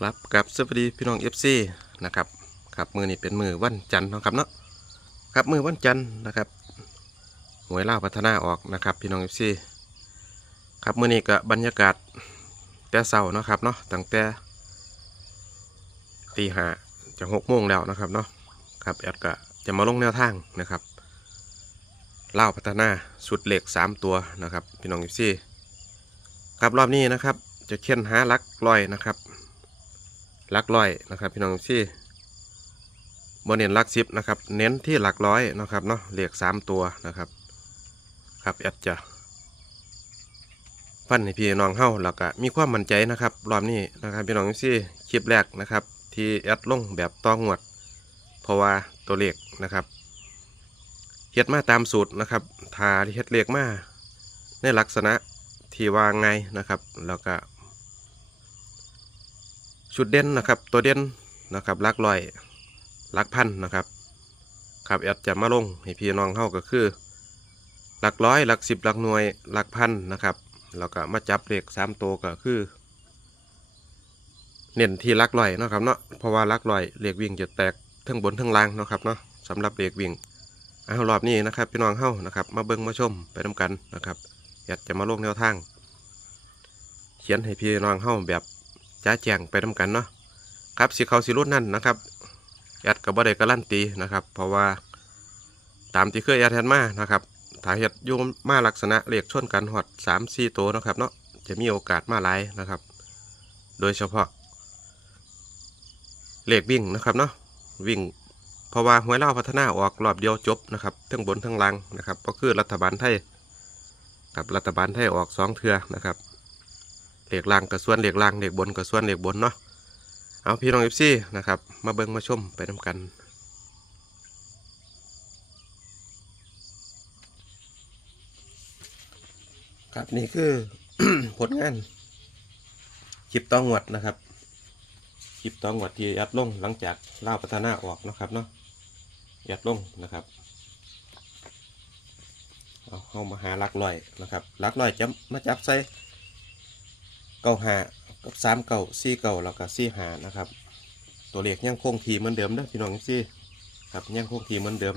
ครับกับสวัสดีพี่น้องเอฟซีนะครับครับมือนี้เป็นมือวันจันทร์นะครับเนาะครับมือวันจันทร์นะครับหวยเล่าพัฒนาออกนะครับพี่น้องเอฟซีครับมือนี้ก็บรรยากาศแต่เช้านะครับเนาะตั้งแต่ตีห้าจะหกโมงแล้วนะครับเนาะครับแอดก็จะมาลงแนวทางนะครับเล่าพัฒนาสุดเหล็กสามตัวนะครับพี่น้องเอฟซีครับรอบนี้นะครับจะเค้นหาลักลอยนะครับ หลักร้อยนะครับ พี่น้องที่บนเน้นหลักสิบนะครับ เน้นที่หลักร้อยนะครับเนาะเลขสามตัวนะครับ ครับแอดจะฟันให้พี่น้องเฮาแล้วก็มีความมั่นใจนะครับรอบนี้นะครับ พี่น้องที่คลิปแรกนะครับ ที่แอดลงแบบต้องงวด เพราะว่าตัวเลขนะครับเฮ็ดมาตามสูตรนะครับทาที่เฮ็ดเลขมาในลักษณะที่ว่าไงนะครับ แล้วก็ ชุดเด่นนะครับ ตัวเด่นนะครับลักลอยลักพันนะครับครับแอดจะมาลงให้พี่น้องเข้าก็คือหลักร้อยหลักสิบหลักหน่วยหลักพันนะครับแล้วก็มาจับเลขสามตัวก็คือ เน้นที่ลักลอยนะครับเนาะเพราะว่าลักลอยเลขวิ่งจะแตกทั้งบนทั้งล่างนะครับเนาะสำหรับเลขวิ่งเอารอบนี้นะครับพี่น้องเข้านะครับ มาเบิ้งมาชมไปน้ากันนะครับแอดจะมาลงแนวทาง เขียนให้พี่น้องเข้าแบบ จ้าแจงไปทำกันเนาะครับสีเขาสีรุ่นนั่นนะครับแอดกับบ่ได้การันตีนะครับ เพราะว่าตามที่เคยแอดแทนมานะครับถ้าเห็ดยุ่มาลักษณะเลขชนกันหอดสามสี่ตัวนะครับเนาะจะมีโอกาสมาหลายนะครับ โดยเฉพาะ เลขวิ่งนะครับเนาะวิ่งเพราะว่าหวยเล่าพัฒนาออกรอบเดียวจบนะครับทั้งบนทั้งล่างนะครับ ก็คือรัฐบาลไทยกับรัฐบาลไทยออกสองเทือนะครับ เหล็กล่างกับส่วนเหล็กล่างเหล็กบนกับส่วนเหล็กบนเนาะเอาพี่น้องเอฟซีนะครับ มาเบิ่งมาชมไปทำกันครับนี่คือผลงานคลิปต้องหวดนะครับคลิปต้องหวดที่ยัดลงหลังจากเล่าพัฒนาออกนะครับเนาะยัดลงนะครับเอาเข้ามาหาลักลอยนะครับลักลอยจะมาจับใส่ เก้าหากับสามเก้าสี่เก้าแล้วก็สี่หานะครับ ตัวเลขยังคงทีเหมือนเดิมนะพี่น้องซี่ครับยังคงทีเหมือนเดิม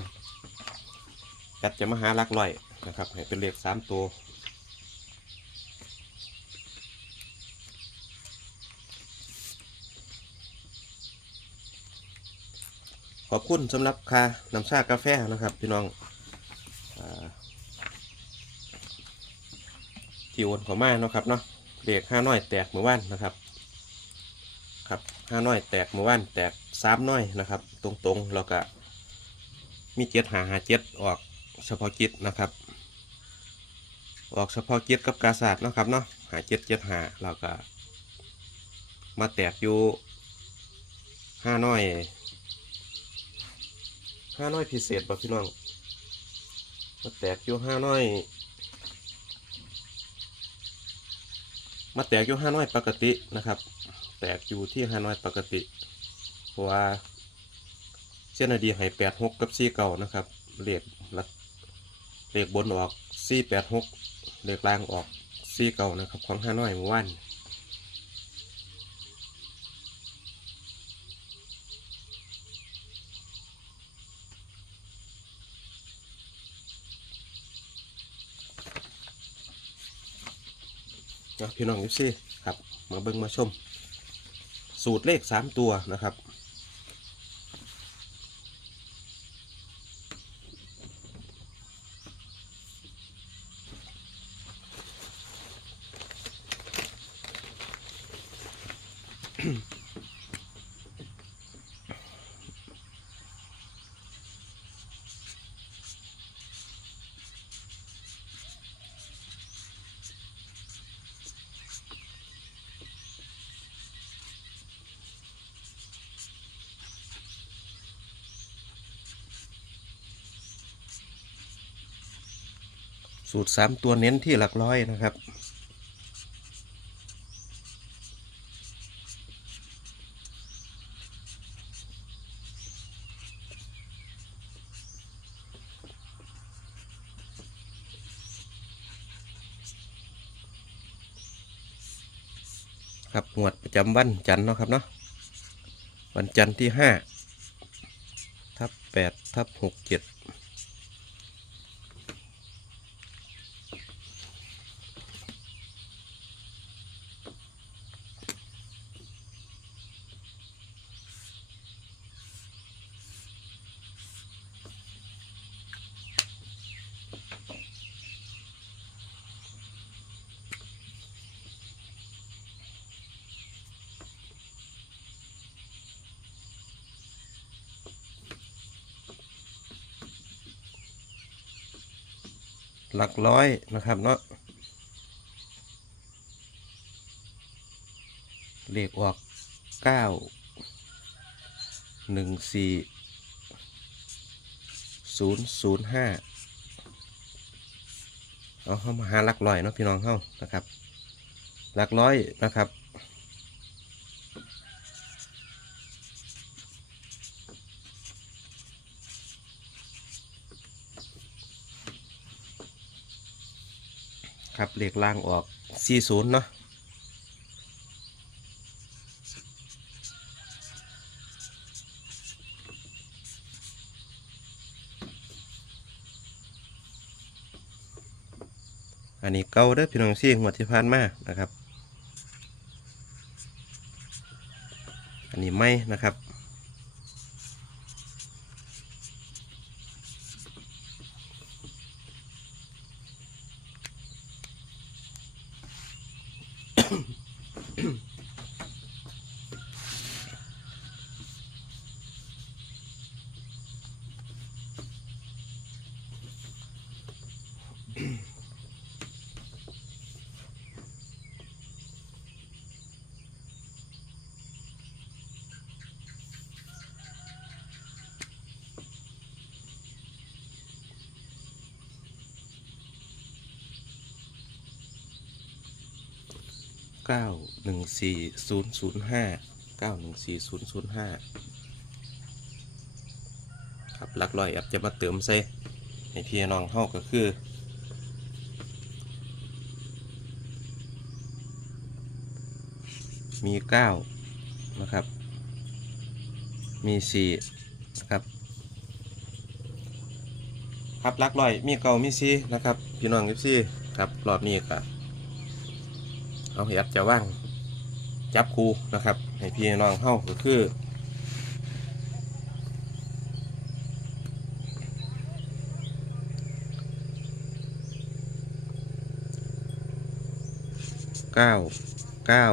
จัดจะมาหาลักร้อยนะครับให้เป็นเลขสามตัวขอบคุณสำหรับค่าน้ำชากาแฟนะครับ พี่น้องอที่โอนขอมาเนาะครับเนาะ เลขห้าน้อยแตกเมื่อวานนะครับครับห้าน้อยแตกเมื่อวานแตกสามน้อยนะครับ ตรงๆแล้วก็มีเจ็ดหาหาเจ็ดออกเฉพาะกิจนะครับ ออกเฉพาะกิจกับกาศาสตร์นะครับเนาะหาเจ็ดเจ็ดหาแล้วก็ มาแตกอยู่ห้าน้อยห้าน้อยพิเศษบ่ะพี่น้องมาแตกอยู่ห้าน้อย มาแตกอยู่ห้าน้อยปกตินะครับ แตกอยู่ที่ห้าน้อยปกติ เพราะว่าเส้นอดีให้แปดหกกับสี่เก่านะครับเลขลักเลขบนออกซี่แปดหกเลขล่างออกซี่เก่านะครับ ของห้าน้อยเมื่อวาน นะพี่น้องยิปซี่ครับ มาเบิ่งมาชม สูตรเลขสามตัวนะครับ สูตรสามตัวเน้นที่หลักร้อยนะครับ ครับงวดประจำวันจันทร์เนาะครับเนาะวันจันทร์ที่ห้าทับแปดทับหกเจ็ด หลักร้อยนะครับเนาะเลขออกเก้าหนึ่งสี่ศูนย์ศูนย์ห้าเอาเข้ามาหาหลักร้อยเนาะพี่น้องเข้านะครับ หลักร้อยนะครับ ครับเลขล่างออก 40 เนาะอันนี้เก่าเด้อพี่น้องซี่งวดที่ผ่านมานะครับ อันนี้ไม่นะครับ เก้าหนึ่งสี่ศูนย์ศูนย์ห้าเก้าหนึ่งสี่ศูนย์ศูนย์ห้าครับลักร้อยแอปจะมาเติมใส่ให้พี่น้องเข้าก็คือมีเก้านะครับ มีสี่นะครับ ครับลักร้อย มีเก้ามีสี่นะครับ พี่น้องเอฟซีครับ รอบนี้ก็ เอาเห็ดจะว่างจับคูนะครับ ให้พี่น้องเข้าก็คือเก้าเก้า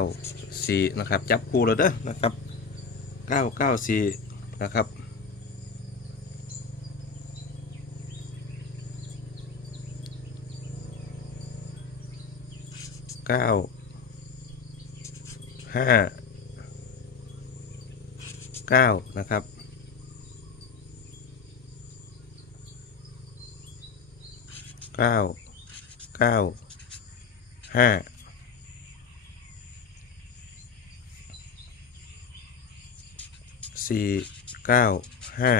สี่นะครับ จับคูเลยเด้อนะครับเก้าเก้าสี่นะครับเก้า ห้าเก้านะครับ เก้า เก้า ห้า สี่ เก้า ห้า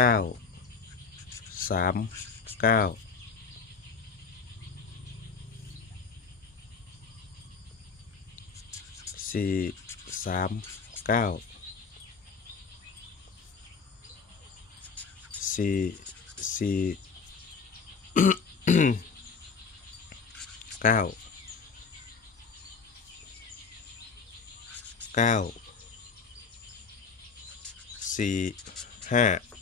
เก้าสามเก้าสี่สามเก้าสี่สี่เก้าเก้าสี่ห้า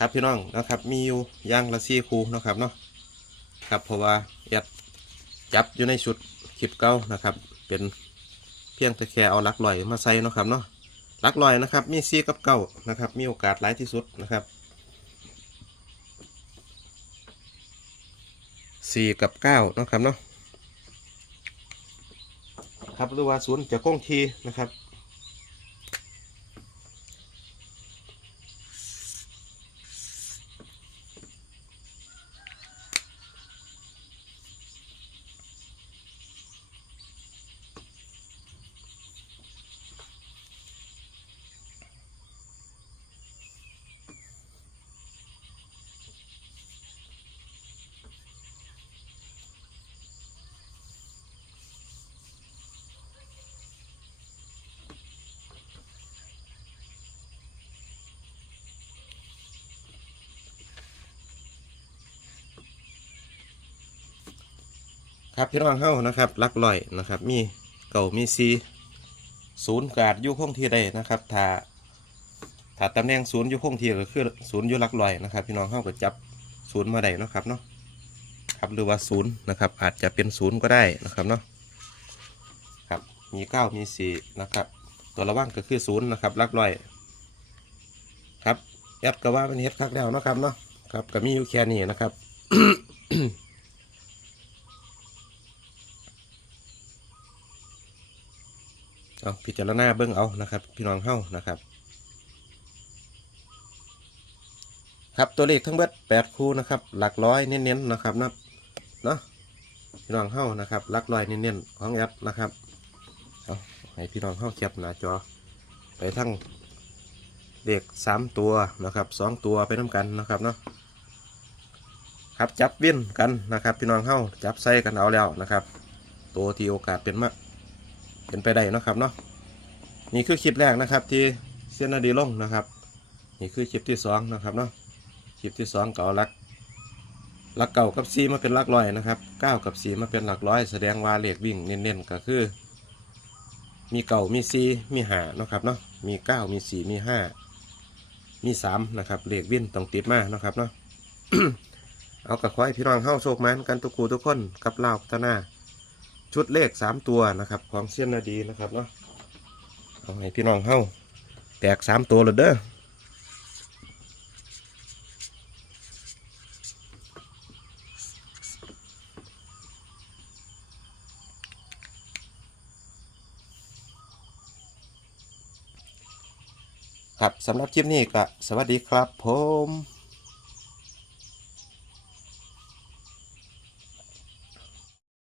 ครับพี่น้องนะครับมีอยู่อยางละซี่คูนะครับเนาะครับเพราะว่ายัดจับอยู่ในชุดคลิปเก้านะครับ เป็นเพียงแต่แค่เอาลักลอยมาใส่นะครับเนาะลักลอยนะครับ มีซี่กับเก้านะครับ มีโอกาสหลายที่สุดนะครับสี่กับเก้านะครับเนาะครับหรือว่าศูนย์จะคงทีนะครับ ครับพี่น้องเฮานะครับหลักลอยนะครับ มีเก่ามีซีศูนย์กาดยู่คงที่ได้นะครับถ้าถ้าตำแหน่งศูนย์ยู่คงที่ก็คือศูนย์ยู่ลักลอยนะครับ พี่น้องเฮาก็จับศูนย์มาได้นะครับเนาะครับหรือว่าศูนย์นะครับ อาจจะเป็นศูนย์ก็ได้นะครับเนาะครับมีเก้ามีสี่นะครับ ตัวระว่างก็คือศูนย์นะครับหลักลอย ครับแอดก็ว่าเป็นเฮ็ดคักแล้วนะครับเนาะครับก็มีอยู่แค่นี้นะครับ เอาพิจารณาเบิ้งเอานะครับ พี่น้องเฮ้านะครับ ครับตัวเลขทั้งเบิดแปดคู่นะครับ หลักร้อยเน้นๆนะครับนะเนาะพี่น้องเฮ้านะครับหลักร้อยเน้นๆของแอดนะครับเอาให้พี่น้องเฮ้าเก็บหน้าจอ ไปทั้งเลขสามตัวนะครับสองตัวไปน้ากันนะครับเนาะครับจับวิ่นกันนะครับ พี่น้องเฮ้าจับใส่กันเอาแล้วนะครับ ตัวที่โอกาสเป็นมาก เป็นไปได้นะครับเนาะนี่คือคลิปแรกนะครับ ที่เซียนนาดีลงนะครับ นี่คือคลิปที่สองนะครับเนาะคลิปที่สองเก่าลักลักเก่ากับซีมาเป็นลักร้อยนะครับเก้ากับสีมาเป็นหลักร้อย แสดงว่าเลขวิ่งเน้นๆก็คือ มีเก่ามีซีมีหานะครับเนาะมีเก้ามีสี่มีห้ามีสามนะครับเลขวิ่งต้องติดมาเนะครับเนาะเอากระควายพี่น้องเข้าโชคมันกันทุกคู่ทุกคนกับเล่าพัฒนา ชุดเลขสามตัวนะครับ ของเซียนนาดีนะครับเนาะเอาให้พี่น้องเฮาแตกสามตัวเลยเด้อครับสำหรับคลิปนี้ก็สวัสดีครับผม